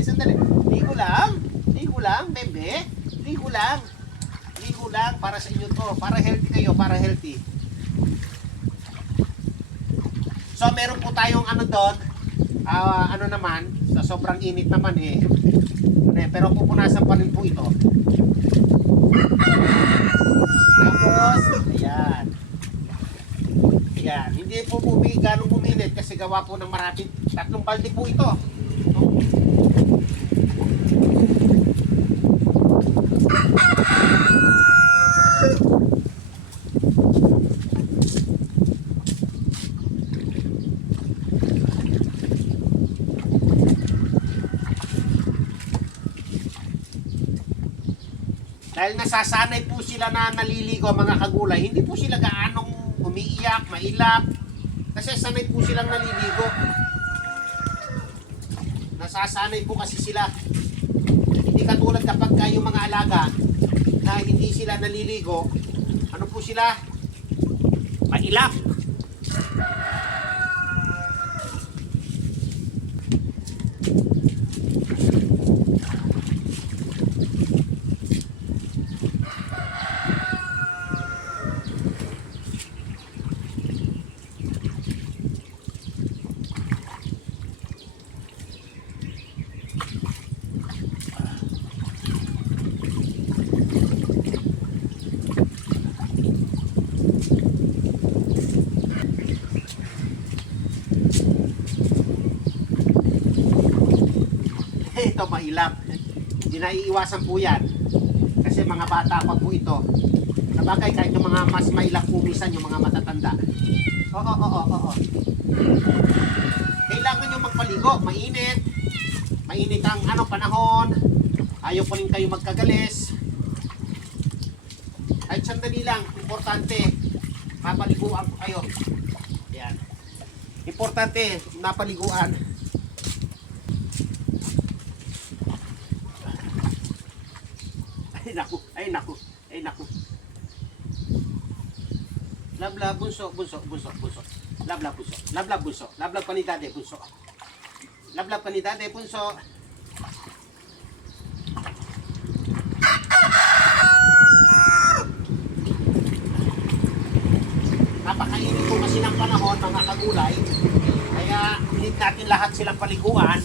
Sandali. Ligo lang, bebe. Ligo lang para sa inyo to. Para healthy kayo, para healthy. So, meron po tayong ano doon. Ano naman, sa sobrang init naman eh. Pero pupunasan pa rin po ito. Tapos, ayan. Ayan, hindi po ganong uminit kasi gawa po ng maraming 3 balde po ito. Dahil nasasanay po sila na naliligo mga kagulay, hindi po sila gaanong umiiyak, mailap. Kasi sanay po silang naliligo. Nasasanay po kasi sila. Hindi katulad kapag kayong mga alaga na hindi sila naliligo, ano po sila? Mailap. Ito mailap. Hindi na iiwasan po yan. Kasi mga bata pa po ito. Sabagay kahit yung mga mas mailap po minsan yung mga matatanda. Oo. Kailangan nyo magpaligo. Mainit. Mainit ang panahon. Ayaw pa rin kayo magkagalis. Kahit sandali lang. Importante. Mapaliguan po kayo. Yan. Importante. Napaliguan. Ay naku. Lablab bunso. Lablab bunso. Lablab pa ni dade bunso. Napakainit po kasi ng panahon mga kagulay. Kaya need natin lahat silang paliguan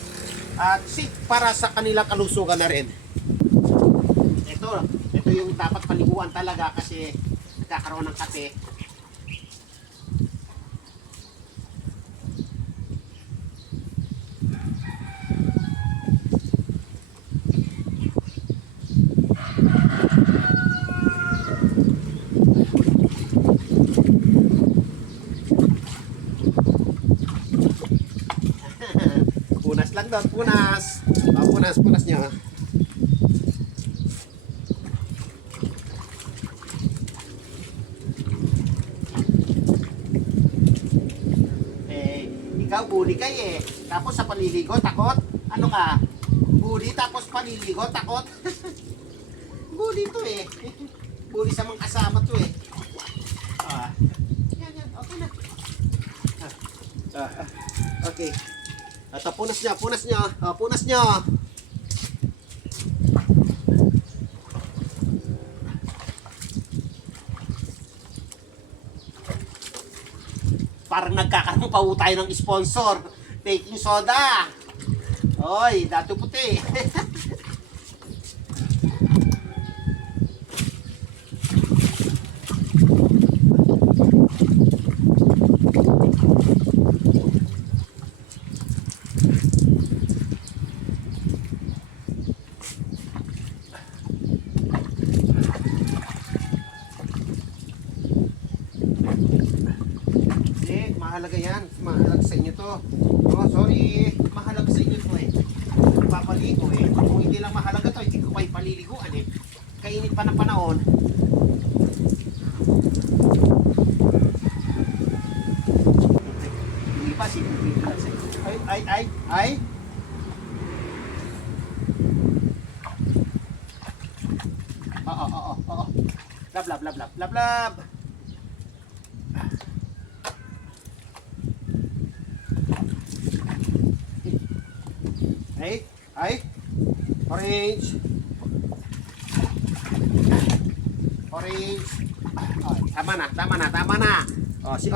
at para sa kanilang kalusugan na rin. Ito yung dapat paliguan talaga kasi nagkakaroon ng kate. Punas lang doon, punas. Punas niya. Ikaw, bully ka eh. Tapos sa paliligo, takot. Ano ka? Bully tapos paliligo, takot. Bully to eh. Bully sa mga kasama to eh. Yan. Okay na. Okay. Ito, punas niya. Parang nagkakaroon pa tayo ng sponsor. Baking soda. Oy, dato puti. Mahalaga yan. Mahalaga sa inyo to. Oh, sorry. Mahalaga sa inyo to eh. Papaligo eh. Kung hindi lang mahalaga to, hindi ko kayo paliliguan eh. Kainit pa ng panahon. Hindi pa ay. Oo. Lablab. Ay. Orange. Orange. Oh, tama na. Oh, si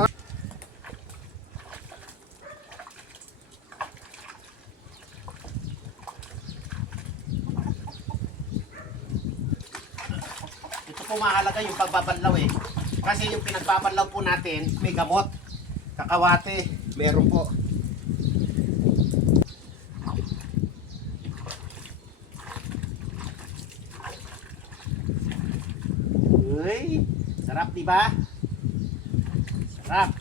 ito po mahalaga yung pagbabanlaw eh. Kasi yung pinagbabanlaw po natin, may gamot. Kakawate, meron po. Uy, sarap diba? Sarap.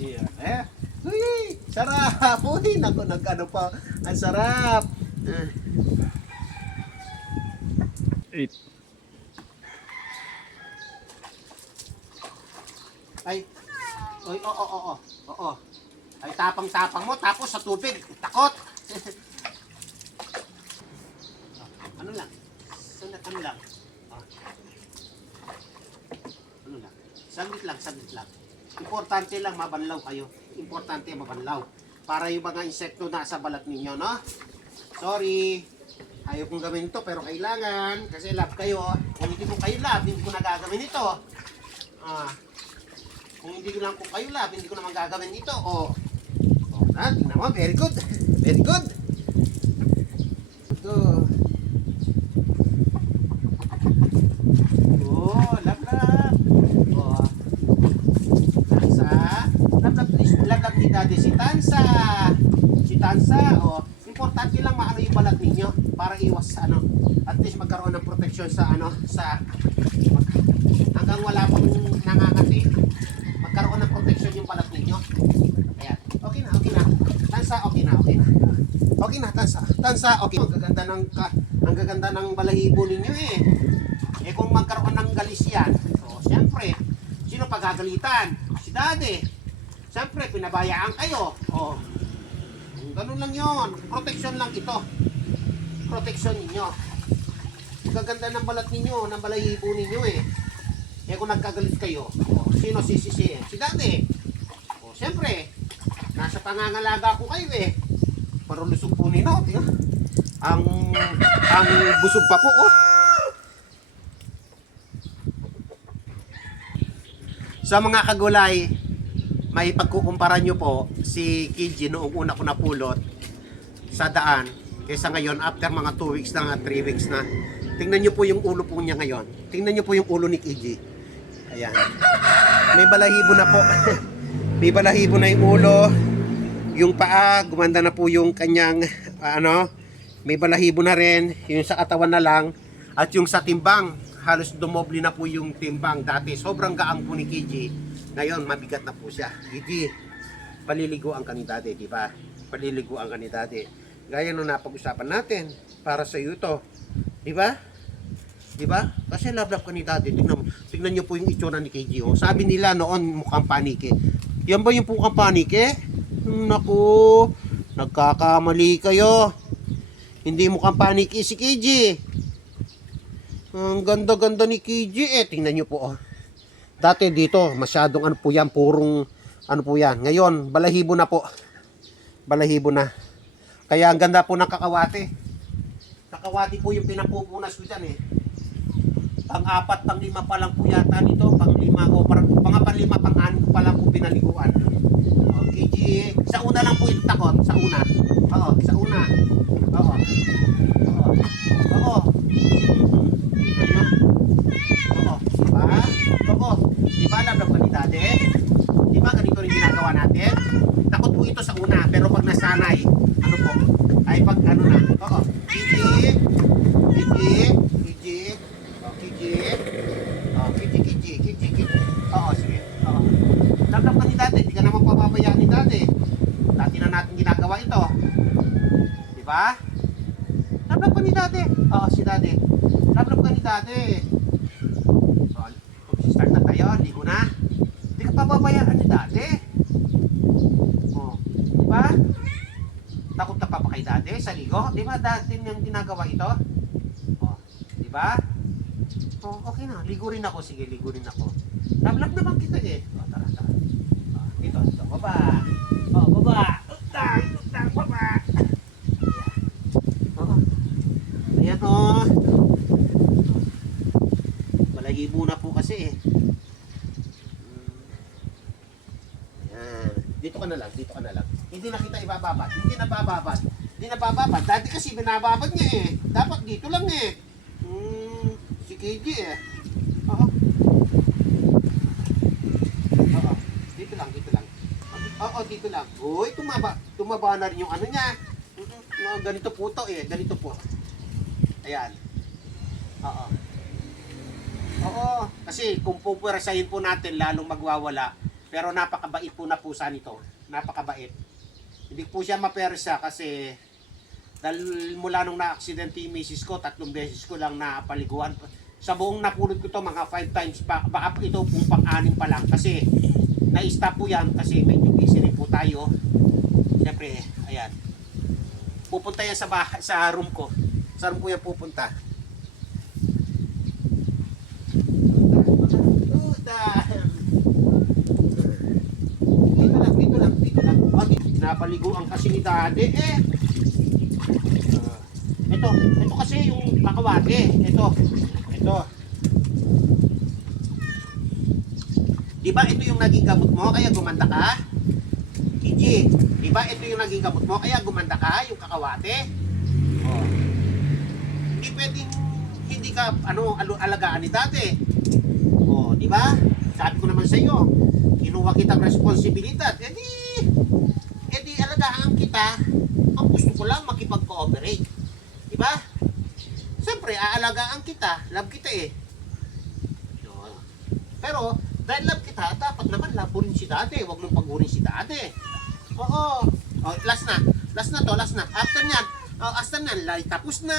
Yan, eh. Uy, sarap. Uy, nag-ano pa. Ang sarap. Eight. Ay. Uy, oo. Ay, tapang-tapang mo, tapos sa tubig, takot. Ano lang? Ano lang? Ano lang? Saglit lang. Importante lang mabanlaw kayo. Importante mabanlaw. Para yung mga insekto na sa balat ninyo, no? Sorry. Ayaw kong gawin ito, pero kailangan. Kasi love kayo. Kung hindi ko kayo love, hindi ko nagagawin ito. Kung hindi ko lang po kayo love, hindi ko naman gagawin ito. Tingnan mo, very good. Very good. Ito. Love. Tansa. Love, please. Love ni Daddy. Si Tansa. Importante lang maano yung balat ninyo para iwas at least magkaroon ng protection sa hanggang wala pang nangangati, magkaroon ng protection yung balat ninyo. Ayan. Okay na. Tansa, okay na. Okay na, Tansa, okay. Ang gaganda ng balahibo ninyo eh. Kung magkaroon ng galis yan, so siyempre, sino pagagalitan? Si Daddy. Siyempre, pinabayaan kayo. Ganun lang yon. Protection lang ito. Protection ninyo. Gaganda ng balat ninyo, ng balahibo ninyo eh. Kung nagkagalit kayo, sino sisisihin? Si Daddy. Siyempre, nasa pangangalaga ko kayo eh. Parulusog po nino. Ang busog pa po Sa mga kagulay, may pagkukumpara nyo po si Kiji noong una ko napulot sa daan kaysa ngayon after mga 2 weeks na, 3 weeks na. Tingnan nyo po yung ulo po niya ngayon. Tingnan nyo po yung ulo ni Kiji. Ayan. May balahibo na po. May balahibo na yung ulo. Yung paa, gumanda na po yung kanyang may balahibo na rin. Yung sa katawan na lang. At yung sa timbang, halos dumoble na po yung timbang. Dati sobrang gaang po ni Kiji. Ngayon, mabigat na po siya. Kiji, paliliguan ka ni Daddy, di ba? Paliliguan ka ni Daddy. Gaya nung napag-usapan natin, para sa iyo to. Di ba? Di ba? Kasi love ka ni Daddy. Tingnan niyo po yung itsura ni Kiji. Sabi nila noon, mukhang panike. Yan ba yung mukhang panike? Naku, nagkakamali kayo. Hindi mukhang panike si Kiji. Ang ganda-ganda ni Kiji tingnan niyo po Dati dito, masyadong po yan, purong po yan. Ngayon, balahibo na po. Balahibo na. Kaya ang ganda po ng kakawate. Kakawate po yung pinapupunas ko dyan eh. Pang-4, pang-5 pa lang po yata nito. Pang-5 o pang-5, pang-6 pa lang po pinaliguan. Kiji, sa una lang po ito takot. Sa una. Sa una. Diba love ka ni Daddy? Diba ganito rin ginagawa natin? Takot po ito sa una, pero pag nasanay, ay pag na. Kiji. Sige. Love ka ni Daddy, hindi ka naman papabayaan ni Daddy. Dati na natin ginagawa ito. Diba? Love ka ni Daddy. Si Daddy. Love ka ni Daddy. Start na tayo, ligo na. Hindi ka pababayaan ni Daddy. Diba? Takot na pa ba kay Daddy sa ligo? Diba dati niyang ginagawa ito? Diba? Oh, okay na. Ligo rin ako. Sige, ligo rin ako. Tablak naman kita eh. Oh, tara, tara. Oh, dito, dito. Baba. Oh, baba. Utang, utang, baba. Ayan. Oh. Ayan, oh. Balahibo na po kasi eh. Ayan. Dito ka na lang, dito ka na lang. Hindi na kita ibababad. Hindi na bababad. Hindi na bababad. Dati kasi binababad niya eh. Dapat dito lang eh. Si KJ eh. Oo. Oo. Dito lang, dito lang. Oo, dito lang. Uy, tumaba na rin yung ano niya. Ganito po to eh. Ganito po. Ayan. Oo. Oo. Kasi kung pupwersahin po natin, lalong magwawala. Pero napakabait po na pusa nito. Napakabait. Hindi po siya mapersa kasi dahil mula nung na-aksidente yung misis ko, 3 beses ko lang napaliguan. Sa buong napulot ko to mga 5 times pa. Baka ito pong pang-anim pa lang kasi na-stop po yan kasi medyo busy rin po tayo. Siyempre, ayan. Pupunta yan sa room ko. Sa room ko yan pupunta. Dito lang, dito lang, dito lang. Napaliguan kasi ni Daddy eh. Ito kasi yung kakawate. Ito. Di ba ito yung naging gamot mo kaya gumanda ka? Gigi, di ba ito yung naging gamot mo kaya gumanda ka, yung kakawate? Oh. Hindi pwedeng hindi ka alagaan ni Daddy. Oh, di ba? Sabi ko naman sa iyo, kinuha kitang responsibilidad. Edi alagaan kita. Ang gusto ko lang makipag-cooperate. Di ba? Siyempre, aalagaan kita. Love kita eh. Pero, dahil love kita, dapat naman love mo rin si Daddy. Huwag mong pagurin si Daddy. Oo. Oh, last na. Last na to, last na. After nyan, tapos na.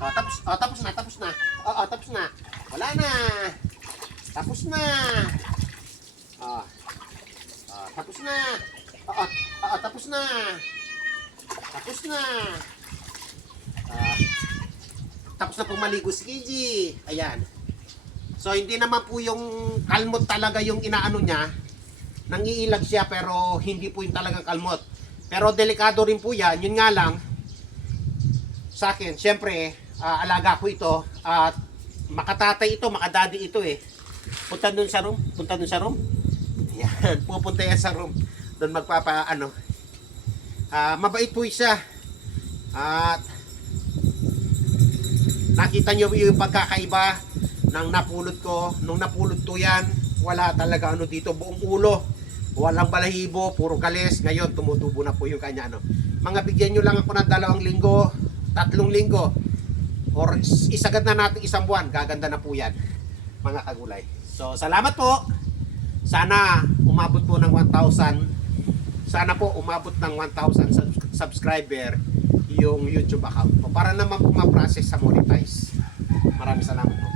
Tapos na. Tapos na. Wala na. Tapos na. Tapos na. Tapos na. Tapos na. Tapos na pong maligo si KG. Ayan. So, hindi naman po yung kalmot talaga yung inaano niya. Nangiilag siya pero hindi po yung talagang kalmot. Pero delikado rin po yan. Yun nga lang, sa akin, syempre, alaga ko ito. At makatatay ito, makadadi ito eh. Punta dun sa room. Ayan, pupunta yan sa room. Doon mabait po siya. At nakita nyo yung pagkakaiba ng napulot ko. Nung napulot ko yan, wala talaga dito, buong ulo. Walang balahibo, puro galis. Ngayon, tumutubo na po yung kanya Mga bigyan nyo lang ako ng 2 linggo, 3 linggo. Or isagad na natin 1 buwan. Gaganda na po yan, mga kagulay. So, salamat po. Sana umabot po ng 1,000. Sana po umabot ng 1,000 subscriber yung YouTube account ko para naman po ma-process sa monetize. Maraming salamat po.